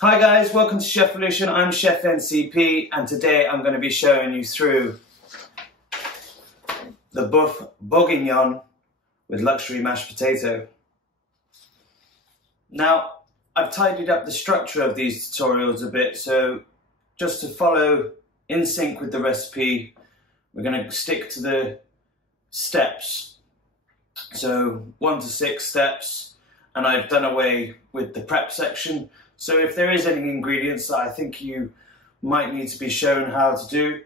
Hi guys, welcome to Chef Revolution. I'm Chef NCP and today I'm going to be showing you through the Boeuf Bourguignon with luxury mashed potato. Now, I've tidied up the structure of these tutorials a bit, so just to follow in sync with the recipe, we're going to stick to the steps. So 1 to 6 steps, and I've done away with the prep section. So if there is any ingredients that I think you might need to be shown how to do,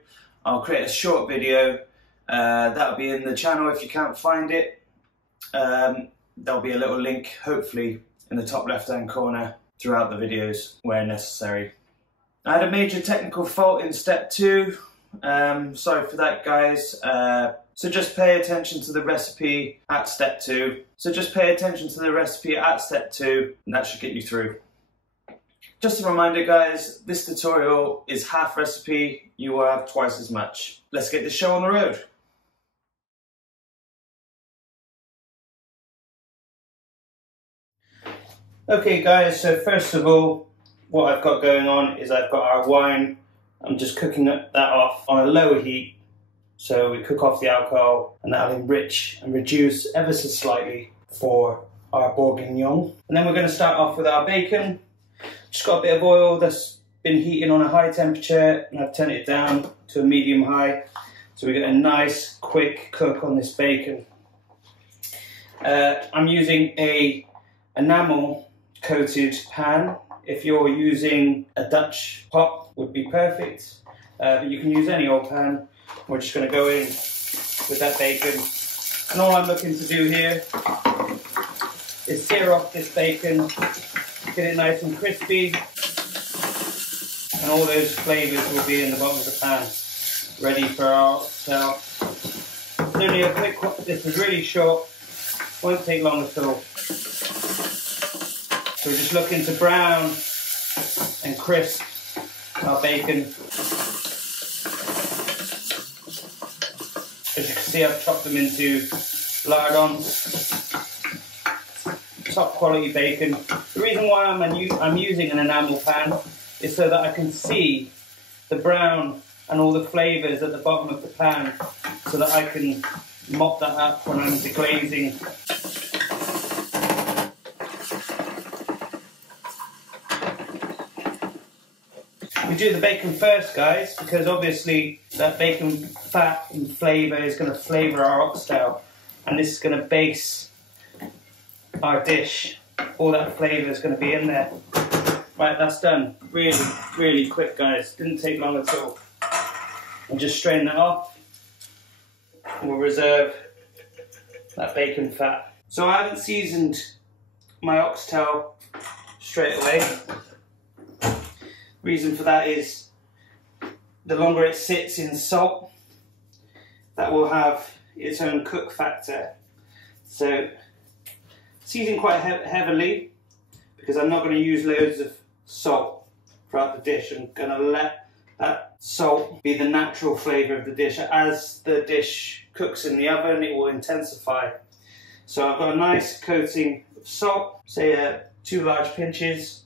I'll create a short video. That'll be in the channel if you can't find it. There'll be a little link, hopefully, in the top left-hand corner throughout the videos where necessary. I had a major technical fault in step 2. Sorry for that, guys. So just pay attention to the recipe at step 2. And that should get you through. Just a reminder, guys, this tutorial is half recipe. You will have twice as much. Let's get this show on the road. Okay guys, so first of all, what I've got going on is I've got our wine. I'm just cooking that off on a low heat. So we cook off the alcohol and that'll enrich and reduce ever so slightly for our bourguignon. And then we're going to start off with our bacon. Just got a bit of oil that's been heating on a high temperature and I've turned it down to a medium high. So we get a nice quick cook on this bacon. I'm using a enamel coated pan. If you're using a Dutch pot, would be perfect. But you can use any old pan. We're just going to go in with that bacon. And all I'm looking to do here is sear off this bacon, get it nice and crispy, and all those flavours will be in the bottom of the pan, ready for our oxtail. It's only a quick one. This is really short, won't take long at all. So we're just looking to brown and crisp our bacon. As you can see, I've chopped them into lardons. Top quality bacon. The reason why I'm using an enamel pan is so that I can see the brown and all the flavours at the bottom of the pan, so that I can mop that up when I'm deglazing. We do the bacon first, guys, because obviously that bacon fat and flavour is going to flavour our oxtail, and this is going to base our dish. All that flavour is going to be in there. Right, that's done. Really, really quick, guys. Didn't take long at all. And just strain that off. We'll reserve that bacon fat. So I haven't seasoned my oxtail straight away. Reason for that is the longer it sits in salt, that will have its own cook factor. So season quite heavily, because I'm not going to use loads of salt throughout the dish. I'm going to let that salt be the natural flavour of the dish. As the dish cooks in the oven, it will intensify. So I've got a nice coating of salt, say 2 large pinches,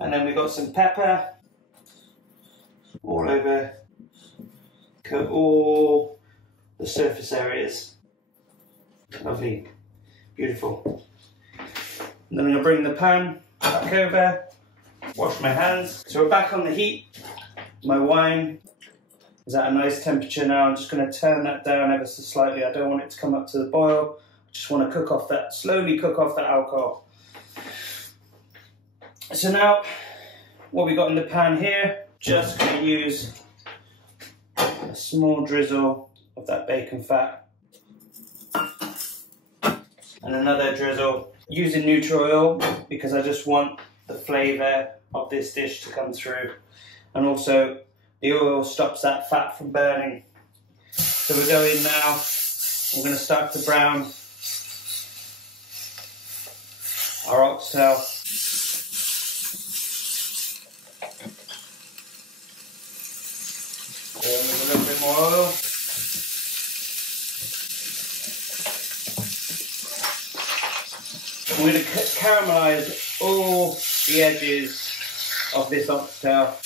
and then we've got some pepper all over, coat all the surface areas. Lovely, beautiful. And then I'm going to bring the pan back over, wash my hands. So we're back on the heat. My wine is at a nice temperature now. I'm just going to turn that down ever so slightly. I don't want it to come up to the boil. I just want to cook off that, slowly cook off that alcohol. So now, what we got in the pan here, just going to use a small drizzle of that bacon fat. And another drizzle. Using neutral oil because I just want the flavour of this dish to come through, and also the oil stops that fat from burning. So we go in now, we're going to start to brown our oxtail. With a little bit more oil. We're going to caramelise all the edges of this oxtail.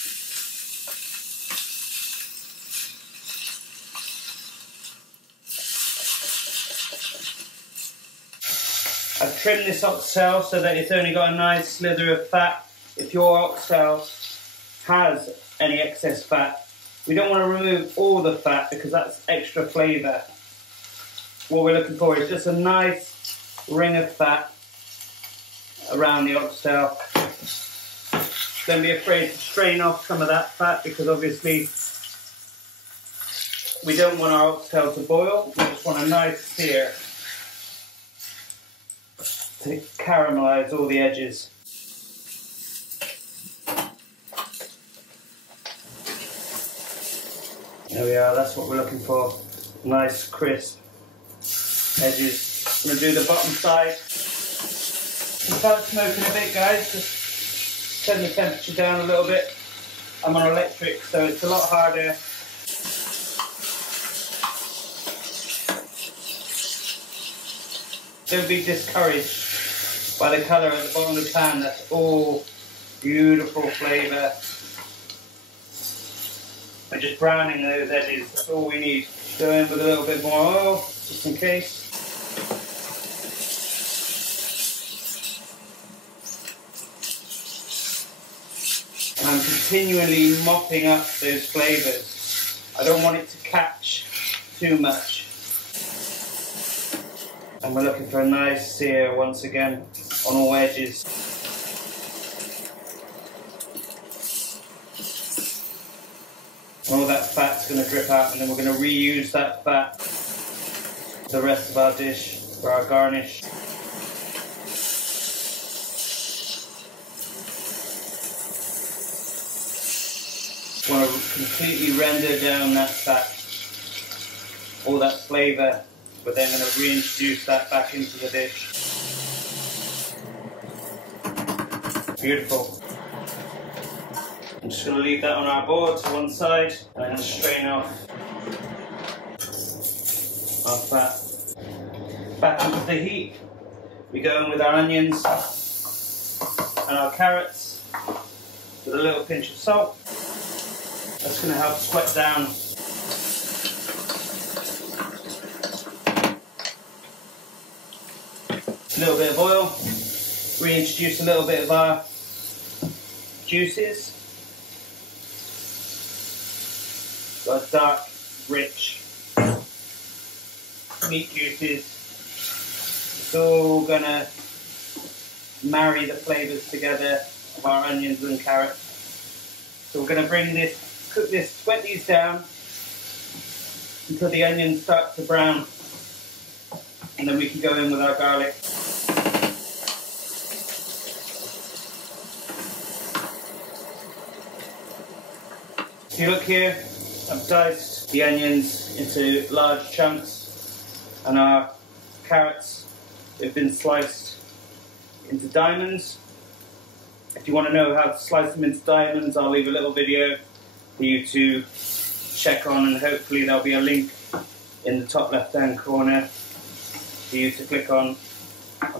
I've trimmed this oxtail so that it's only got a nice slither of fat. If your oxtail has any excess fat, we don't want to remove all the fat because that's extra flavour. What we're looking for is just a nice ring of fat around the oxtail. Don't be afraid to strain off some of that fat because obviously we don't want our oxtail to boil. We just want a nice sear to caramelise all the edges. There we are, that's what we're looking for. Nice crisp edges. I'm going to do the bottom side. It's about smoking a bit, guys. Just turn the temperature down a little bit. I'm on electric, so it's a lot harder. Don't be discouraged by the colour at the bottom of the pan. That's all beautiful flavour. We're just browning those edges. That's all we need. Go in with a little bit more oil, just in case. And I'm continually mopping up those flavours. I don't want it to catch too much. And we're looking for a nice sear once again on all edges. All that fat's going to drip out, and then we're going to reuse that fat for the rest of our dish, for our garnish. Want to completely render down that fat, all that flavour. We're then going to reintroduce that back into the dish. Beautiful. I'm just going to leave that on our board to one side and then strain off our fat. Back into the heat. We go in with our onions and our carrots with a little pinch of salt. That's going to help sweat down a little bit of oil, reintroduce a little bit of our juices. Got dark, rich meat juices. It's all gonna marry the flavours together of our onions and carrots. So we're gonna bring this, cook this, wet these down until the onions start to brown, and then we can go in with our garlic. If you look here, I've diced the onions into large chunks, and our carrots have been sliced into diamonds. If you want to know how to slice them into diamonds, I'll leave a little video for you to check on, and hopefully there'll be a link in the top left hand corner for you to click on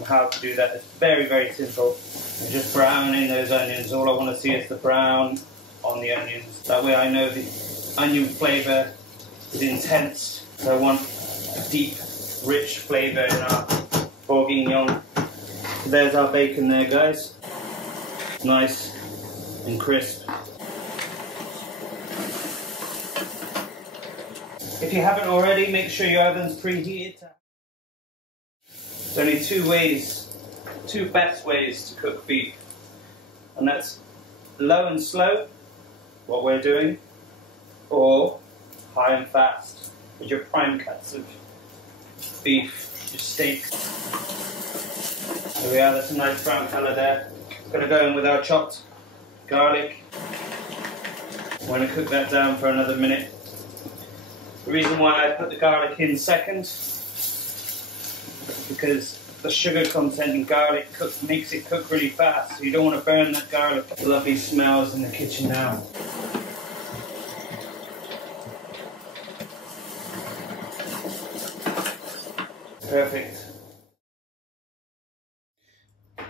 how to do that. It's very, very simple. I'm just browning those onions. All I want to see is the brown on the onions. That way I know the onion flavour is intense. So I want a deep, rich flavour in our Bourguignon. So there's our bacon there, guys. Nice and crisp. If you haven't already, make sure your oven's preheated. There's only two best ways to cook beef, and that's low and slow, what we're doing, or high and fast with your prime cuts of beef, your steak. There we are, that's a nice brown colour there. We're going to go in with our chopped garlic. We're going to cook that down for another minute. The reason why I put the garlic in second is because the sugar content in garlic makes it cook really fast, so you don't want to burn that garlic. The lovely smells in the kitchen now. Perfect.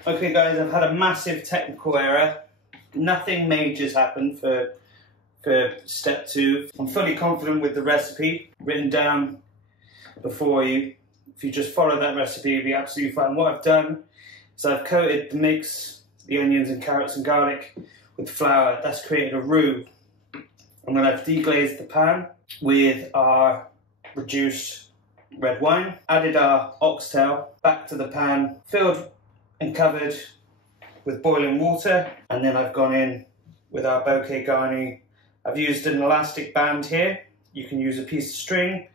Okay guys, I've had a massive technical error. nothing major's happened for step 2. I'm fully confident with the recipe written down before you. If you just follow that recipe, you'll be absolutely fine. What I've done is I've coated the mix, the onions and carrots and garlic, with flour. That's created a roux. And then I've deglazed the pan with our reduced red wine, added our oxtail back to the pan, filled and covered with boiling water, and then I've gone in with our bouquet garni. I've used an elastic band here. You can use a piece of string,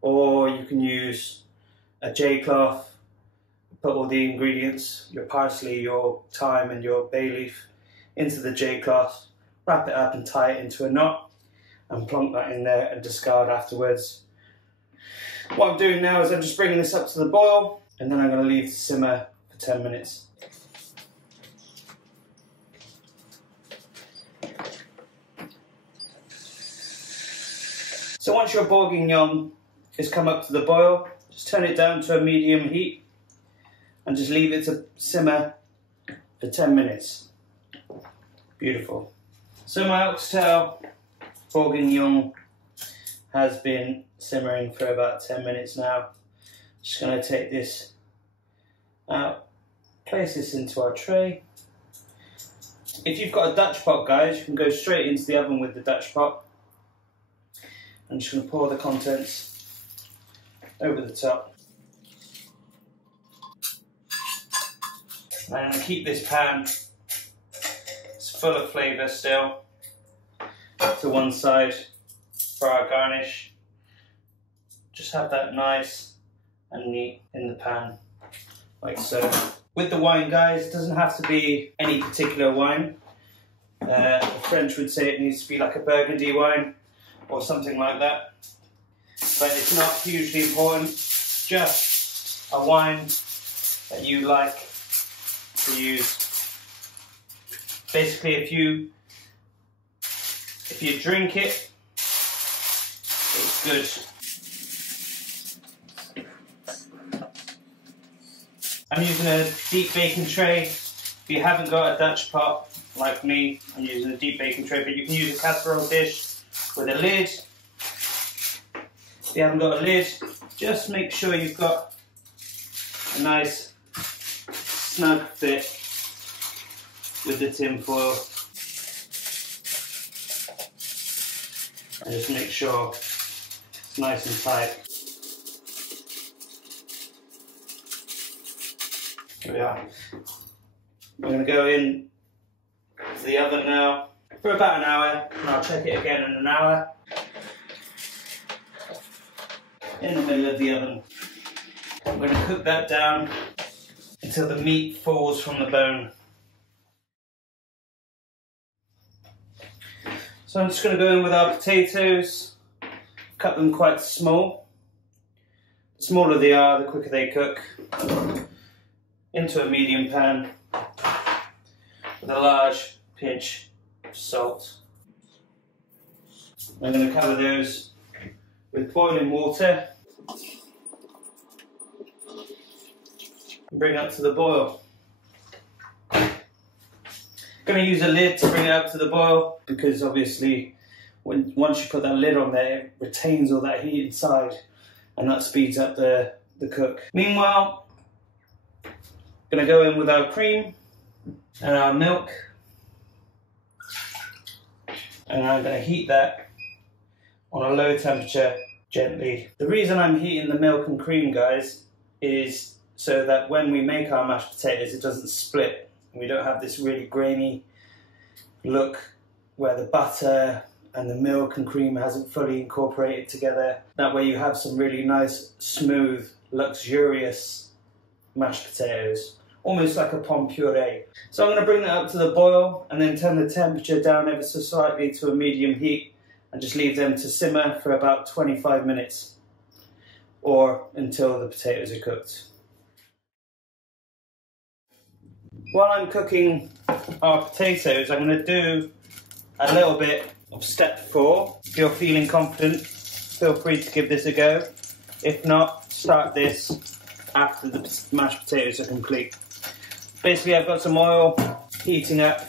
or you can use a J-cloth. Put all the ingredients, your parsley, your thyme and your bay leaf into the J-cloth, wrap it up and tie it into a knot, and plonk that in there and discard afterwards. What I'm doing now is I'm just bringing this up to the boil, and then I'm going to leave to simmer for 10 minutes. So once your bourguignon has come up to the boil, just turn it down to a medium heat and just leave it to simmer for 10 minutes. Beautiful. So my oxtail bourguignon has been simmering for about 10 minutes now. Just going to take this out, place this into our tray. If you've got a Dutch pot, guys, you can go straight into the oven with the Dutch pot. I'm just going to pour the contents over the top. And I'm going to keep this pan, it's full of flavour still, to one side for our garnish. Just have that nice and neat in the pan, like so. With the wine, guys, it doesn't have to be any particular wine. The French would say it needs to be like a Burgundy wine or something like that. But it's not hugely important, just a wine that you like to use. Basically, if you drink it, it's good. I'm using a deep baking tray. If you haven't got a Dutch pot like me, I'm using a deep baking tray, but you can use a casserole dish with a lid. If you haven't got a lid, just make sure you've got a nice snug fit with the tin foil. And just make sure it's nice and tight. Here we are. We're going to go in to the oven now for about an hour, and I'll check it again in an hour. In the middle of the oven. I'm going to cook that down until the meat falls from the bone. So I'm just going to go in with our potatoes, cut them quite small. The smaller they are, the quicker they cook. Into a medium pan with a large pinch of salt. I'm going to cover those with boiling water and bring it up to the boil. I'm going to use a lid to bring it up to the boil because obviously once you put that lid on there, it retains all that heat inside and that speeds up the cook. Meanwhile, I'm going to go in with our cream and our milk, and I'm going to heat that on a low temperature gently. The reason I'm heating the milk and cream, guys, is so that when we make our mashed potatoes it doesn't split and we don't have this really grainy look where the butter and the milk and cream hasn't fully incorporated together. That way you have some really nice, smooth, luxurious mashed potatoes. Almost like a pomme puree. So I'm going to bring that up to the boil and then turn the temperature down ever so slightly to a medium heat and just leave them to simmer for about 25 minutes or until the potatoes are cooked. While I'm cooking our potatoes, I'm going to do a little bit of step 4. If you're feeling confident, feel free to give this a go. If not, start this after the mashed potatoes are complete. Basically, I've got some oil heating up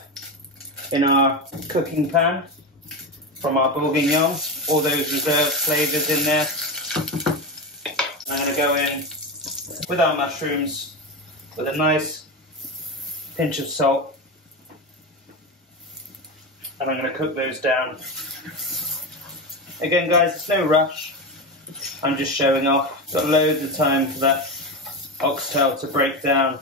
in our cooking pan from our Bourguignon, all those reserved flavours in there. I'm going to go in with our mushrooms with a nice pinch of salt, and I'm going to cook those down. Again guys, it's no rush, I'm just showing off. Got loads of time for that oxtail to break down.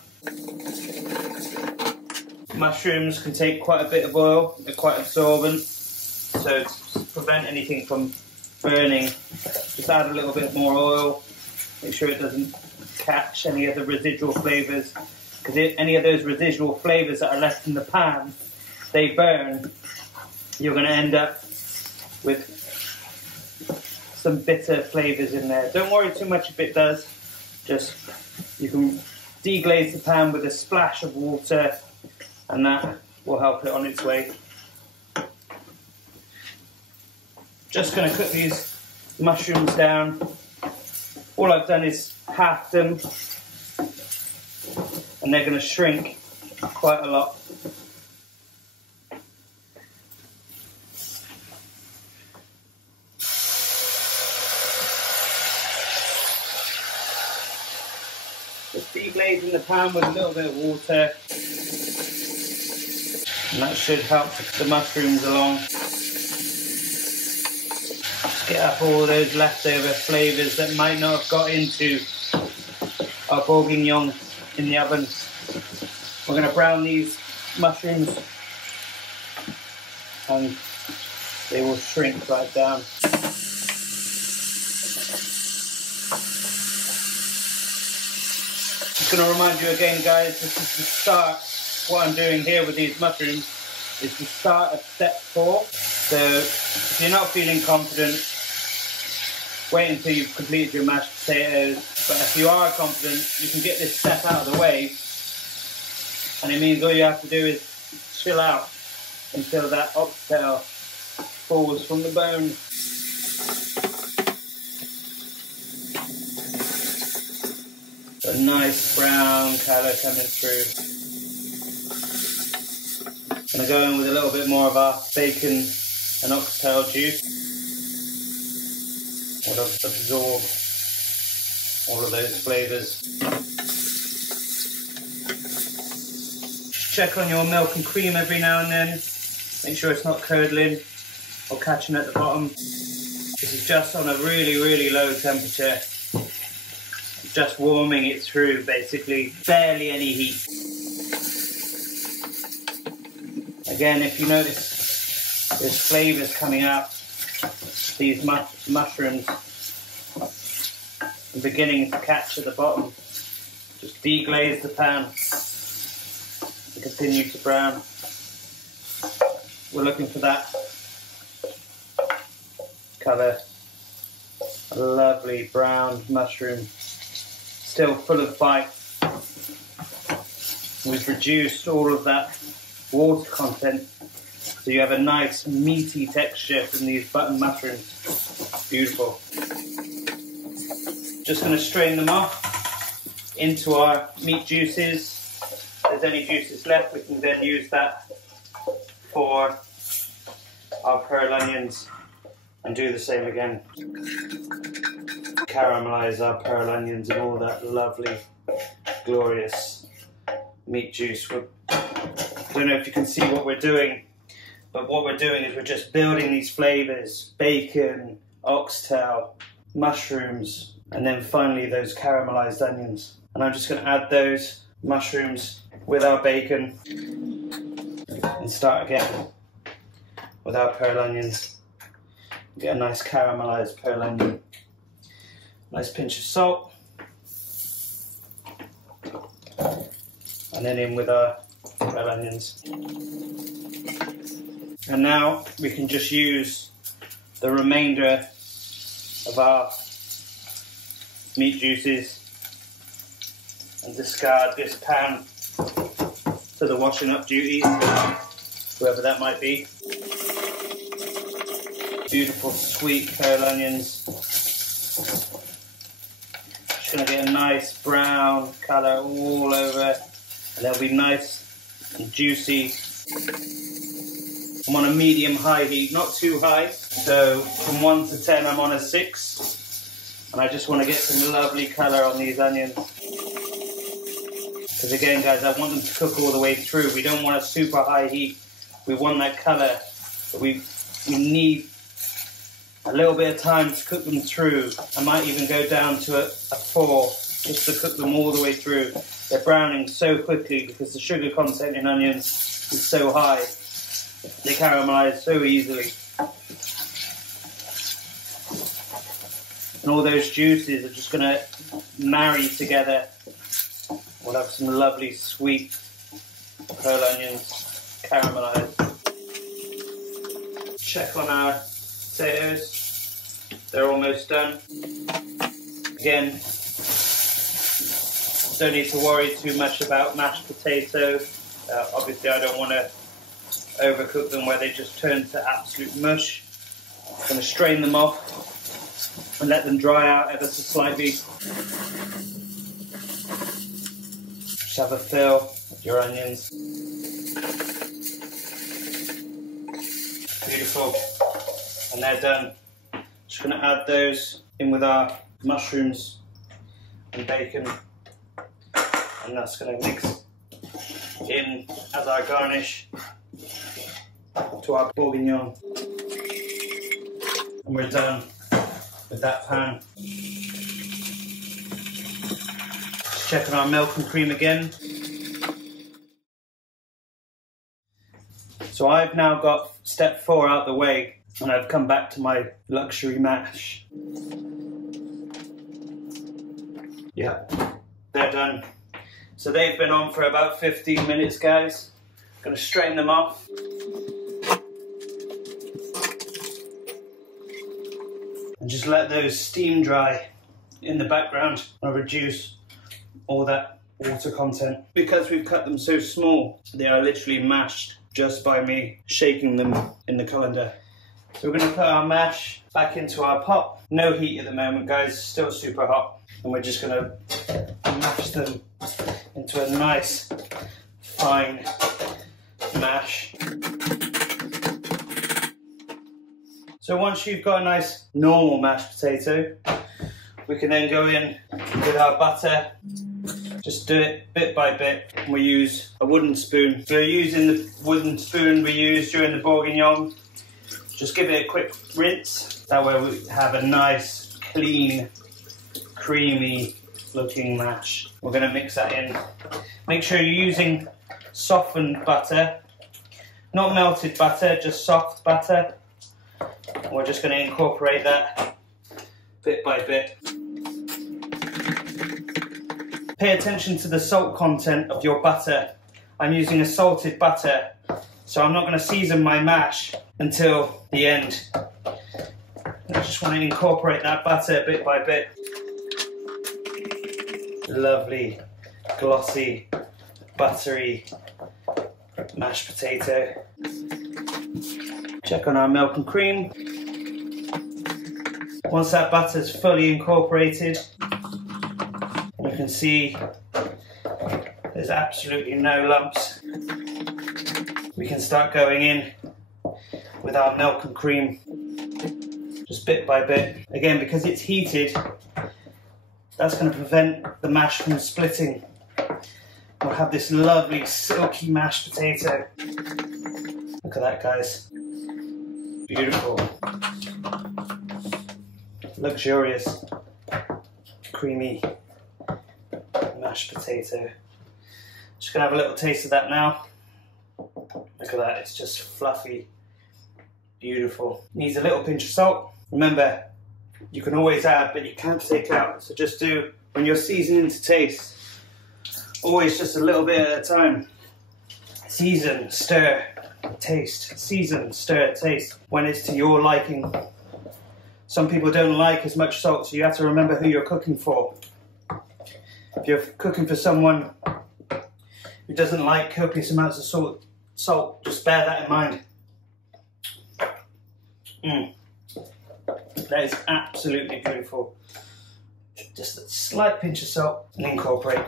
Mushrooms can take quite a bit of oil, they're quite absorbent, so to prevent anything from burning, just add a little bit more oil, make sure it doesn't catch any of the residual flavours, because any of those residual flavours that are left in the pan, they burn, you're going to end up with some bitter flavours in there. Don't worry too much if it does, just you can deglaze the pan with a splash of water and that will help it on its way. Just going to cook these mushrooms down. All I've done is half them and they're going to shrink quite a lot. Just deglazing the pan with a little bit of water, and that should help the mushrooms along. Just get up all those leftover flavours that might not have got into our bourguignon in the oven. We're going to brown these mushrooms and they will shrink right down. Just going to remind you again guys, this is the start. What I'm doing here with these mushrooms is the start of step 4. So if you're not feeling confident, wait until you've completed your mashed potatoes. But if you are confident, you can get this step out of the way, and it means all you have to do is chill out until that oxtail falls from the bone. A nice brown colour coming through. I'm going to go in with a little bit more of our bacon and oxtail juice. Will absorb all of those flavours. Check on your milk and cream every now and then. Make sure it's not curdling or catching at the bottom. This is just on a really low temperature. Just warming it through, basically. Barely any heat. Again, if you notice, there's flavours coming out. These mushrooms are beginning to catch at the bottom. Just deglaze the pan and continue to brown. We're looking for that colour. A lovely brown mushroom, still full of bite. We've reduced all of that water content, so you have a nice meaty texture from these button mushrooms. Beautiful. Just going to strain them off into our meat juices. If there's any juices left, we can then use that for our pearl onions and do the same again. Caramelise our pearl onions and all that lovely, glorious meat juice. I don't know if you can see what we're doing, but what we're doing is we're just building these flavours: bacon, oxtail, mushrooms, and then finally those caramelised onions. And I'm just going to add those mushrooms with our bacon and start again with our pearl onions. Get a nice caramelised pearl onion. Nice pinch of salt. And then in with our pearl onions. And now we can just use the remainder of our meat juices and discard this pan to the washing up duties, whoever that might be. Beautiful sweet pearl onions. Just going to get a nice brown colour all over, and they'll be nice and juicy. I'm on a medium-high heat, not too high. So from 1 to 10, I'm on a 6. And I just want to get some lovely colour on these onions. Because again, guys, I want them to cook all the way through. We don't want a super high heat. We want that colour. But we need a little bit of time to cook them through. I might even go down to a 4 just to cook them all the way through. They're browning so quickly because the sugar content in onions is so high. They caramelise so easily. And all those juices are just going to marry together. We'll have some lovely sweet pearl onions caramelised. Check on our potatoes. They're almost done. Again, don't need to worry too much about mashed potato. Obviously I don't want to overcook them where they just turn to absolute mush. I'm going to strain them off and let them dry out ever so slightly. Just have a fill with your onions. Beautiful. And they're done. Just going to add those in with our mushrooms and bacon. And that's going to mix in as our garnish to our Bourguignon. And we're done with that pan. Just checking our milk and cream again. So I've now got step 4 out the way and I've come back to my luxury mash. Yeah, they're done. So they've been on for about 15 minutes, guys. I'm going to strain them off. And just let those steam dry in the background and reduce all that water content. Because we've cut them so small, they are literally mashed just by me shaking them in the colander. So we're going to put our mash back into our pot. No heat at the moment, guys, still super hot. And we're just going to mash them into a nice, fine mash. So once you've got a nice normal mashed potato, we can then go in with our butter. Just do it bit by bit. We use a wooden spoon. So using the wooden spoon we used during the Bourguignon, just give it a quick rinse. That way we have a nice, clean, creamy looking mash. We're going to mix that in. Make sure you're using softened butter, not melted butter, just soft butter. And we're just going to incorporate that bit by bit. Pay attention to the salt content of your butter. I'm using a salted butter, so I'm not going to season my mash until the end. I just want to incorporate that butter bit by bit. Lovely, glossy, buttery mashed potato. Check on our milk and cream. Once that butter's fully incorporated, you can see there's absolutely no lumps. We can start going in with our milk and cream, just bit by bit. Again, because it's heated, that's going to prevent the mash from splitting. We'll have this lovely silky mashed potato. Look at that, guys. Beautiful. Luxurious, creamy mashed potato. Just going to have a little taste of that now. Look at that, it's just fluffy, beautiful. Needs a little pinch of salt. Remember, you can always add, but you can't take out. So just do, when you're seasoning to taste, always just a little bit at a time. Season, stir, taste. Season, stir, taste. When it's to your liking. Some people don't like as much salt, so you have to remember who you're cooking for. If you're cooking for someone who doesn't like copious amounts of salt, just bear that in mind. That is absolutely beautiful. Just a slight pinch of salt and incorporate.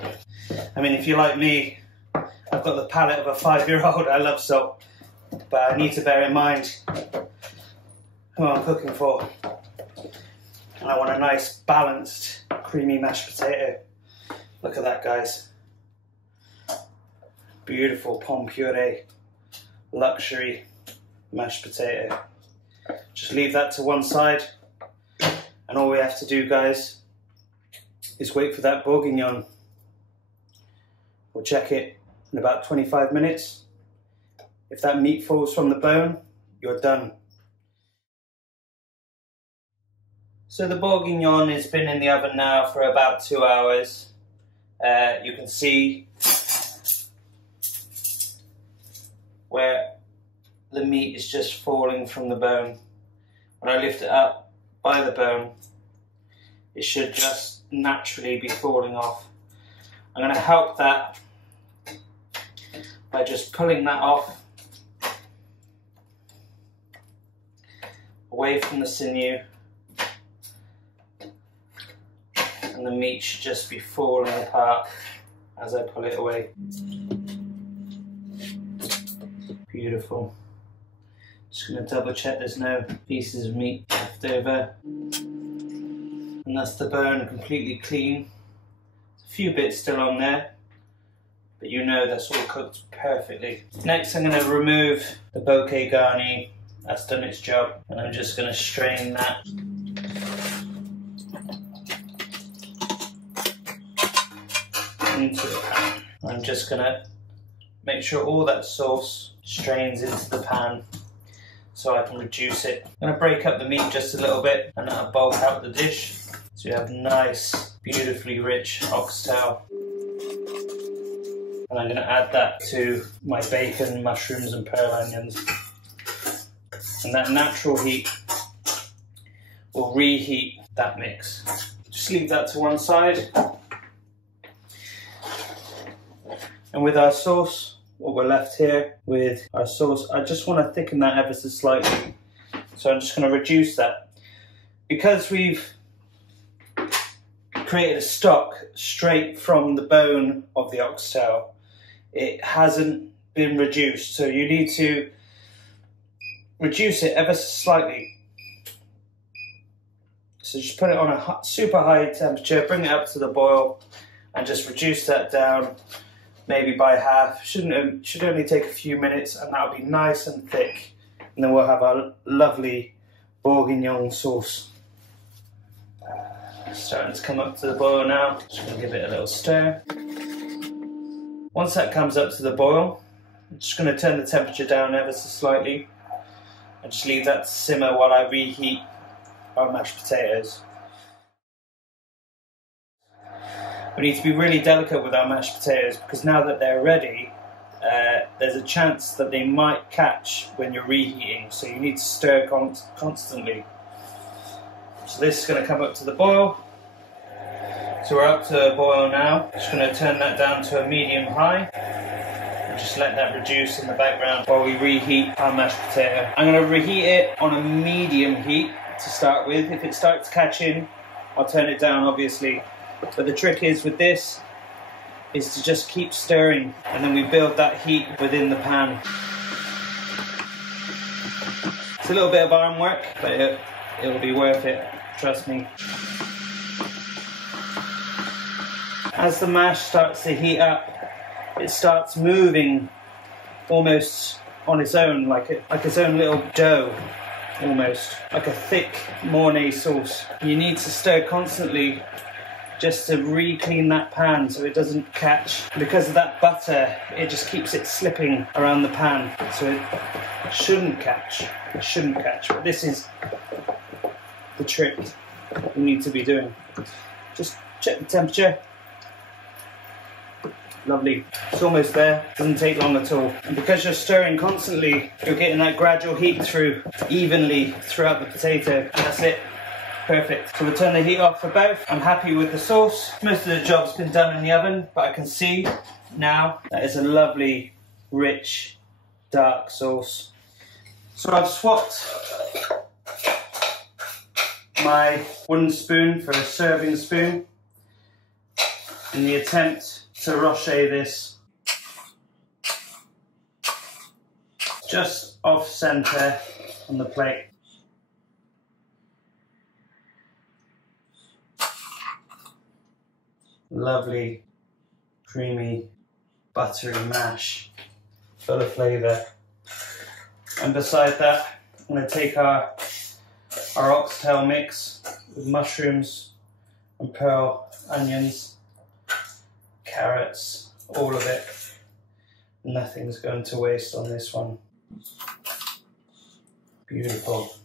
I mean, if you're like me, I've got the palate of a 5-year-old. I love salt. but I need to bear in mind who I'm cooking for. And I want a nice, balanced, creamy mashed potato. Look at that, guys. Beautiful pomme puree, luxury mashed potato. Just leave that to one side. And all we have to do, guys, is wait for that bourguignon. We'll check it in about 25 minutes. If that meat falls from the bone, you're done. So the bourguignon has been in the oven now for about 2 hours. You can see where the meat is just falling from the bone. When I lift it up by the bone, it should just naturally be falling off. I'm going to help that by just pulling that off away from the sinew, and the meat should just be falling apart as I pull it away. Beautiful. Just going to double check there's no pieces of meat left over. And that's the bone, completely clean. There's a few bits still on there, but you know that's all cooked perfectly. Next I'm going to remove the bouquet garni. That's done its job. And I'm just going to strain that. Into the pan. I'm just going to make sure all that sauce strains into the pan so I can reduce it. I'm going to break up the meat just a little bit and that'll bulk out the dish. So you have nice, beautifully rich oxtail. And I'm going to add that to my bacon, mushrooms and pearl onions. And that natural heat will reheat that mix. Just leave that to one side. And with our sauce, what we're left here with our sauce, I just want to thicken that ever so slightly. So I'm just going to reduce that. Because we've created a stock straight from the bone of the oxtail, it hasn't been reduced. So you need to reduce it ever so slightly. So just put it on a super high temperature, bring it up to the boil, and just reduce that down. Maybe by half. Should only take a few minutes, and that'll be nice and thick. And then we'll have our lovely bourguignon sauce. Starting to come up to the boil now. Just going to give it a little stir. Once that comes up to the boil, I'm just going to turn the temperature down ever so slightly and just leave that to simmer while I reheat our mashed potatoes. We need to be really delicate with our mashed potatoes because now that they're ready, there's a chance that they might catch when you're reheating, so you need to stir constantly. So this is going to come up to the boil. So we're up to a boil now. Just going to turn that down to a medium-high and just let that reduce in the background while we reheat our mashed potato. I'm going to reheat it on a medium heat to start with. If it starts catching, I'll turn it down, obviously. But the trick is with this is to just keep stirring, and then we build that heat within the pan. It's a little bit of arm work, but it'll be worth it, trust me. As the mash starts to heat up, it starts moving almost on its own, like its own little dough, almost like a thick Mornay sauce. You need to stir constantly just to re-clean that pan so it doesn't catch. Because of that butter, it just keeps it slipping around the pan, so it shouldn't catch. It shouldn't catch. But this is the trick you need to be doing. Just check the temperature. Lovely. It's almost there. Doesn't take long at all. And because you're stirring constantly, you're getting that gradual heat through evenly throughout the potato. That's it. Perfect. So we'll turn the heat off for both. I'm happy with the sauce. Most of the job's been done in the oven, but I can see now that it's a lovely, rich, dark sauce. So I've swapped my wooden spoon for a serving spoon in the attempt to rocher this. just off center on the plate. Lovely, creamy, buttery mash, full of flavour. And beside that, I'm going to take our oxtail mix with mushrooms and pearl onions, carrots, all of it. Nothing's going to waste on this one. Beautiful.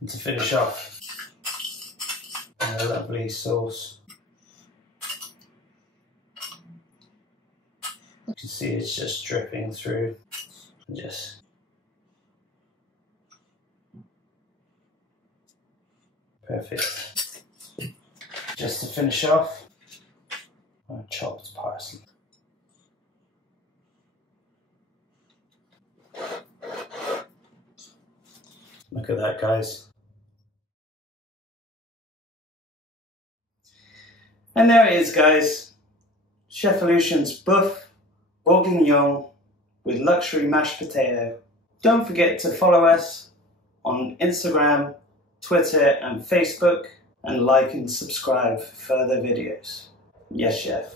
And to finish off, a lovely sauce. You can see it's just dripping through. Just perfect. Just to finish off, chopped parsley. Look at that, guys. And there it is, guys. Chef Aleutian's Boeuf Bourguignon with luxury mashed potato. Don't forget to follow us on Instagram, Twitter and Facebook, and like and subscribe for further videos. Yes, chef.